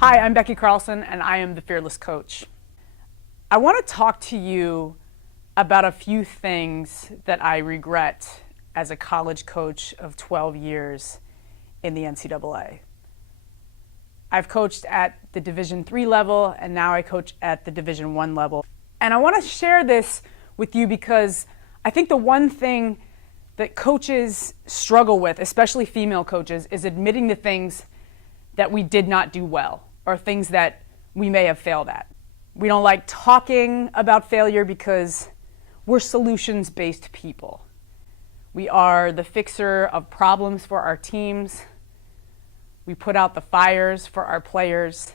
Hi, I'm Becky Carlson, and I am the Fearless Coach. I want to talk to you about a few things that I regret as a college coach of 12 years in the NCAA. I've coached at the Division III level, and now I coach at the Division I level. And I want to share this with you because I think the one thing that coaches struggle with, especially female coaches, is admitting the things that we did not do well, or things that we may have failed at. We don't like talking about failure because we're solutions-based people. We are the fixer of problems for our teams. We put out the fires for our players.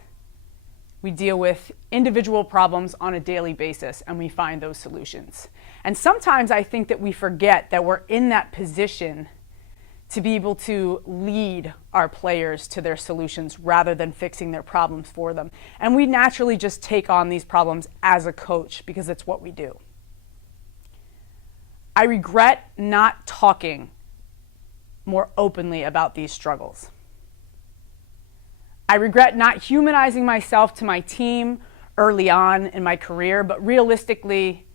We deal with individual problems on a daily basis, and we find those solutions. And sometimes I think that we forget that we're in that position to be able to lead our players to their solutions rather than fixing their problems for them. And we naturally just take on these problems as a coach because it's what we do. I regret not talking more openly about these struggles. I regret not humanizing myself to my team early on in my career, but realistically,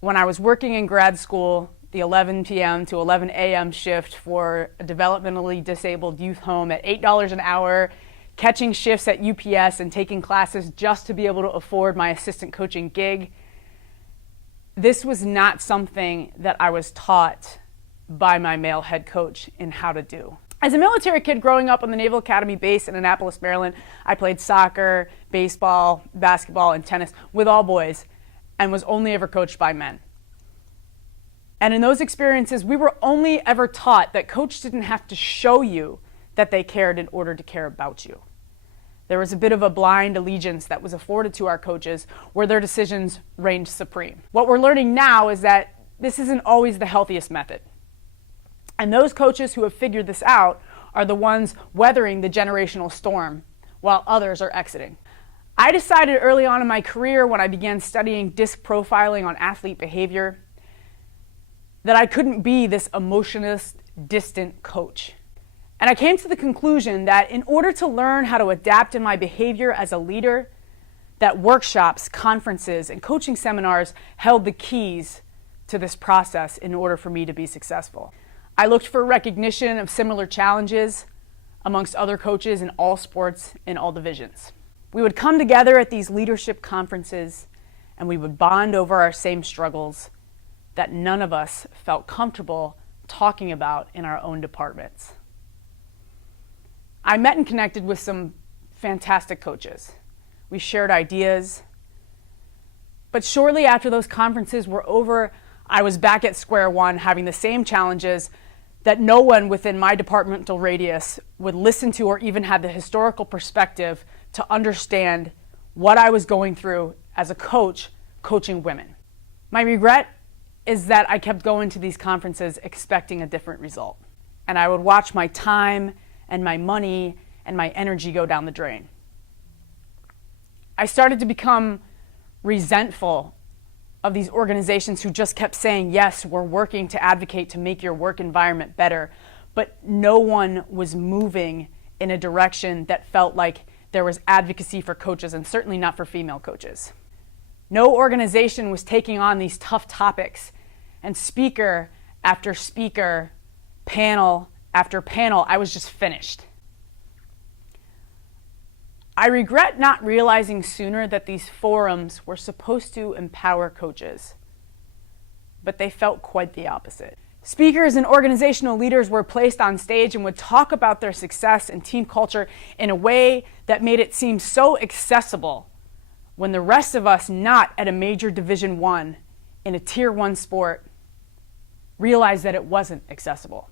when I was working in grad school, the 11 p.m. to 11 a.m. shift for a developmentally disabled youth home at $8 an hour, catching shifts at UPS and taking classes just to be able to afford my assistant coaching gig. This was not something that I was taught by my male head coach in how to do. As a military kid growing up on the Naval Academy base in Annapolis, Maryland, I played soccer, baseball, basketball, and tennis with all boys and was only ever coached by men. And in those experiences, we were only ever taught that coach didn't have to show you that they cared in order to care about you. There was a bit of a blind allegiance that was afforded to our coaches where their decisions reigned supreme. What we're learning now is that this isn't always the healthiest method. And those coaches who have figured this out are the ones weathering the generational storm while others are exiting. I decided early on in my career when I began studying disc profiling on athlete behavior that I couldn't be this emotionless, distant coach. And I came to the conclusion that in order to learn how to adapt in my behavior as a leader, that workshops, conferences, and coaching seminars held the keys to this process in order for me to be successful. I looked for recognition of similar challenges amongst other coaches in all sports, in all divisions. We would come together at these leadership conferences and we would bond over our same struggles that none of us felt comfortable talking about in our own departments. I met and connected with some fantastic coaches. We shared ideas. But shortly after those conferences were over, I was back at square one having the same challenges that no one within my departmental radius would listen to or even have the historical perspective to understand what I was going through as a coach coaching women. My regret is that I kept going to these conferences expecting a different result. And I would watch my time and my money and my energy go down the drain. I started to become resentful of these organizations who just kept saying, yes, we're working to advocate to make your work environment better, but no one was moving in a direction that felt like there was advocacy for coaches, and certainly not for female coaches. No organization was taking on these tough topics, and speaker after speaker, panel after panel, I was just finished. I regret not realizing sooner that these forums were supposed to empower coaches, but they felt quite the opposite. Speakers and organizational leaders were placed on stage and would talk about their success and team culture in a way that made it seem so accessible when the rest of us not at a major Division I in a Tier 1 sport realized that it wasn't accessible.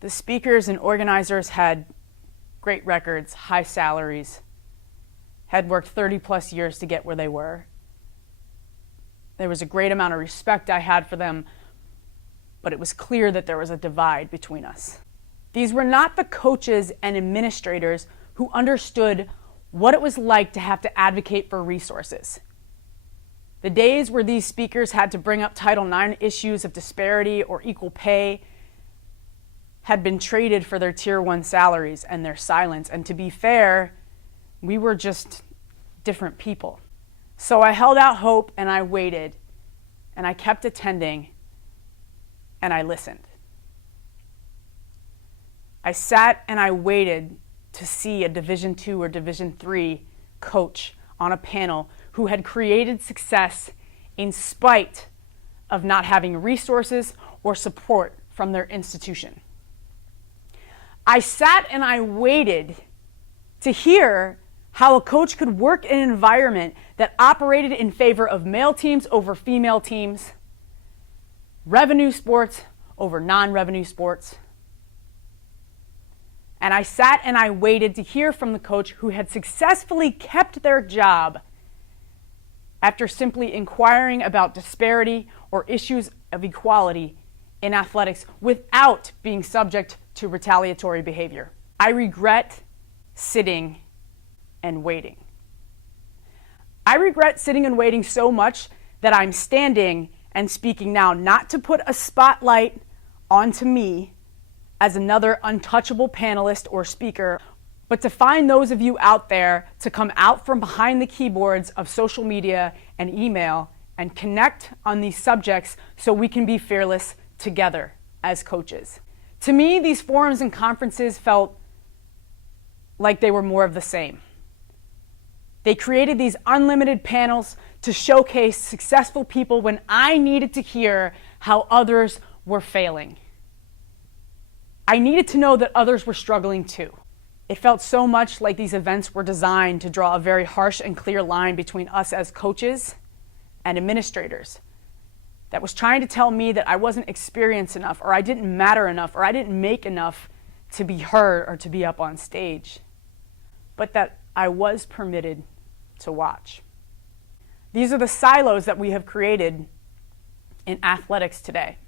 The speakers and organizers had great records, high salaries, had worked 30 plus years to get where they were. There was a great amount of respect I had for them, but it was clear that there was a divide between us. These were not the coaches and administrators who understood what it was like to have to advocate for resources. The days where these speakers had to bring up Title IX issues of disparity or equal pay had been traded for their Tier 1 salaries and their silence. And to be fair, we were just different people. So I held out hope and I waited and I kept attending and I listened. I sat and I waited to see a Division II or Division III coach on a panel who had created success in spite of not having resources or support from their institution. I sat and I waited to hear how a coach could work in an environment that operated in favor of male teams over female teams, revenue sports over non-revenue sports. And I sat and I waited to hear from the coach who had successfully kept their job after simply inquiring about disparity or issues of equality in athletics without being subject to retaliatory behavior. I regret sitting and waiting. I regret sitting and waiting so much that I'm standing and speaking now, not to put a spotlight onto me as another untouchable panelist or speaker, but to find those of you out there to come out from behind the keyboards of social media and email and connect on these subjects so we can be fearless together as coaches. To me, these forums and conferences felt like they were more of the same. They created these unlimited panels to showcase successful people when I needed to hear how others were failing. I needed to know that others were struggling too. It felt so much like these events were designed to draw a very harsh and clear line between us as coaches and administrators that was trying to tell me that I wasn't experienced enough, or I didn't matter enough, or I didn't make enough to be heard or to be up on stage, but that I was permitted to watch. These are the silos that we have created in athletics today.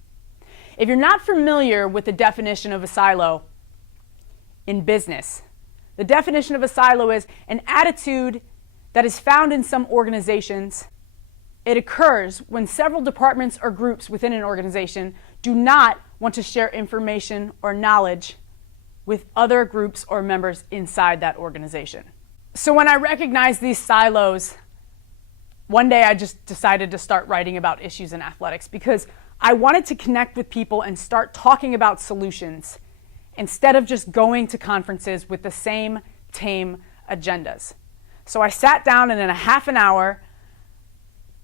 If you're not familiar with the definition of a silo in business, the definition of a silo is an attitude that is found in some organizations. It occurs when several departments or groups within an organization do not want to share information or knowledge with other groups or members inside that organization. So when I recognized these silos, one day I just decided to start writing about issues in athletics because I wanted to connect with people and start talking about solutions instead of just going to conferences with the same tame agendas. So I sat down and in a half an hour,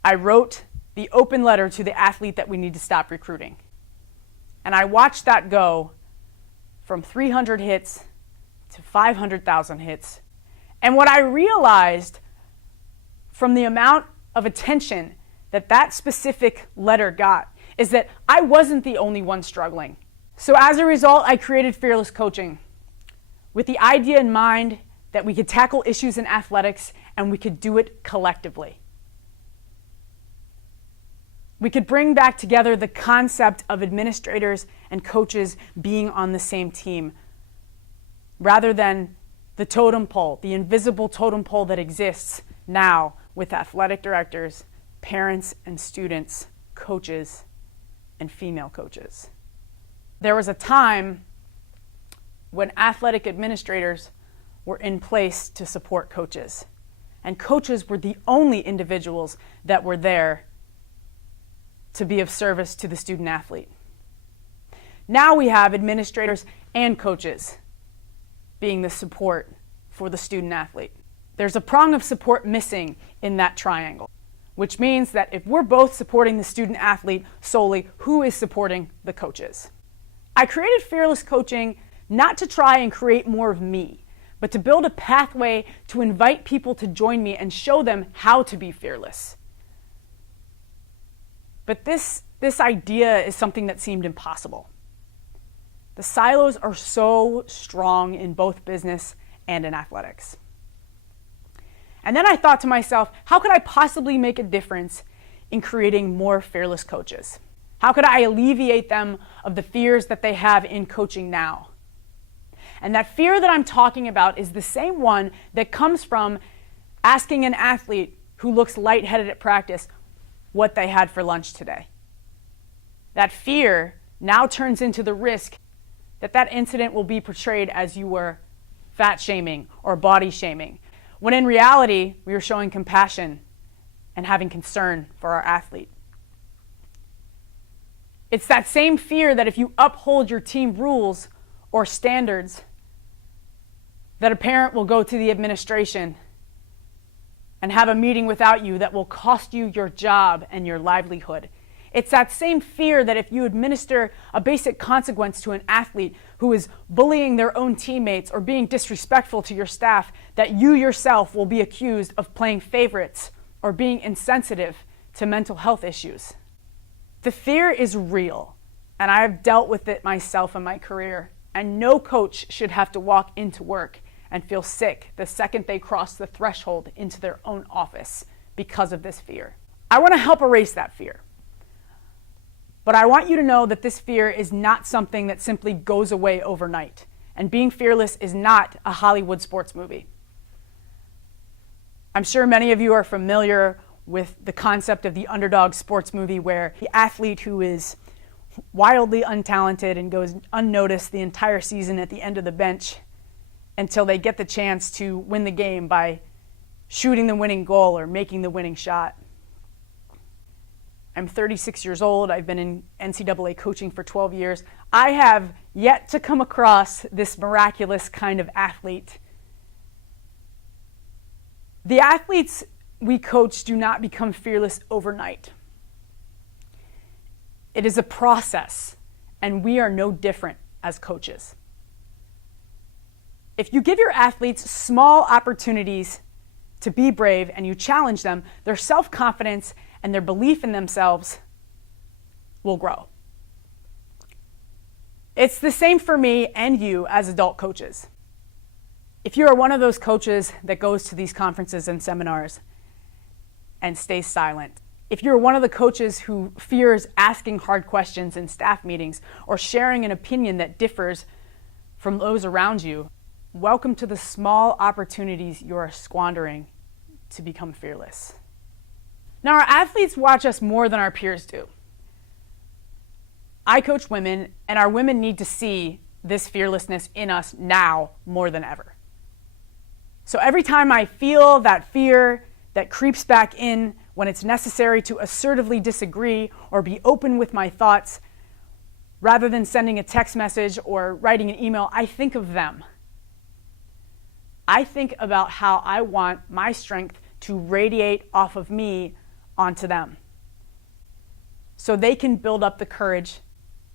I wrote the open letter to the athlete that we need to stop recruiting. And I watched that go from 300 hits to 500,000 hits. And what I realized from the amount of attention that that specific letter got is that I wasn't the only one struggling. So as a result, I created Fearless Coaching with the idea in mind that we could tackle issues in athletics and we could do it collectively. We could bring back together the concept of administrators and coaches being on the same team rather than the totem pole, the invisible totem pole that exists now with athletic directors, parents and students, coaches, and female coaches. There was a time when athletic administrators were in place to support coaches, and coaches were the only individuals that were there to be of service to the student athlete. Now we have administrators and coaches being the support for the student athlete. There's a prong of support missing in that triangle, which means that if we're both supporting the student athlete solely, who is supporting the coaches? I created Fearless Coaching not to try and create more of me, but to build a pathway to invite people to join me and show them how to be fearless. But this idea is something that seemed impossible. The silos are so strong in both business and in athletics. And then I thought to myself, how could I possibly make a difference in creating more fearless coaches? How could I alleviate them of the fears that they have in coaching now? And that fear that I'm talking about is the same one that comes from asking an athlete who looks lightheaded at practice, what they had for lunch today. That fear now turns into the risk that that incident will be portrayed as you were fat shaming or body shaming, when in reality, we were showing compassion and having concern for our athlete. It's that same fear that if you uphold your team rules or standards, that a parent will go to the administration and have a meeting without you that will cost you your job and your livelihood. It's that same fear that if you administer a basic consequence to an athlete who is bullying their own teammates or being disrespectful to your staff, that you yourself will be accused of playing favorites or being insensitive to mental health issues. The fear is real, and I have dealt with it myself in my career, and no coach should have to walk into work and feel sick the second they cross the threshold into their own office because of this fear. I want to help erase that fear. But I want you to know that this fear is not something that simply goes away overnight. And being fearless is not a Hollywood sports movie. I'm sure many of you are familiar with the concept of the underdog sports movie, where the athlete who is wildly untalented and goes unnoticed the entire season at the end of the bench until they get the chance to win the game by shooting the winning goal or making the winning shot. I'm 36 years old. I've been in NCAA coaching for 12 years. I have yet to come across this miraculous kind of athlete. The athletes we coach do not become fearless overnight. It is a process, and we are no different as coaches. If you give your athletes small opportunities to be brave and you challenge them, their self-confidence and their belief in themselves will grow. It's the same for me and you as adult coaches. If you are one of those coaches that goes to these conferences and seminars and stays silent, if you're one of the coaches who fears asking hard questions in staff meetings or sharing an opinion that differs from those around you, welcome to the small opportunities you are squandering to become fearless. Now, our athletes watch us more than our peers do. I coach women, and our women need to see this fearlessness in us now more than ever. So every time I feel that fear that creeps back in when it's necessary to assertively disagree or be open with my thoughts, rather than sending a text message or writing an email, I think of them. I think about how I want my strength to radiate off of me onto them, so they can build up the courage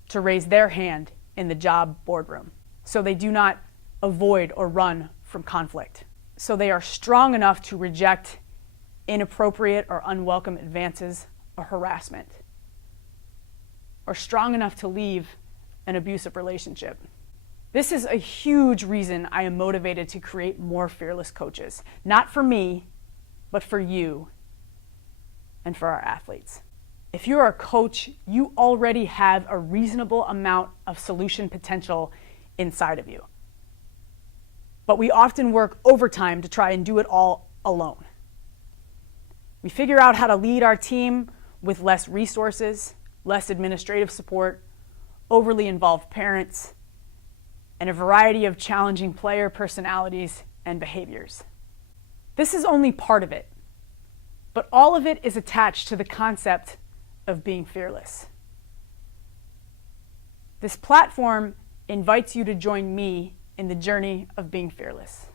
to raise their hand in the job boardroom, so they do not avoid or run from conflict, so they are strong enough to reject inappropriate or unwelcome advances or harassment, or strong enough to leave an abusive relationship. This is a huge reason I am motivated to create more fearless coaches, not for me, but for you and for our athletes. If you're a coach, you already have a reasonable amount of solution potential inside of you. But we often work overtime to try and do it all alone. We figure out how to lead our team with less resources, less administrative support, overly involved parents, and a variety of challenging player personalities and behaviors. This is only part of it, but all of it is attached to the concept of being fearless. This platform invites you to join me in the journey of being fearless.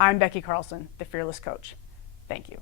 I'm Becky Carlson, the Fearless Coach. Thank you.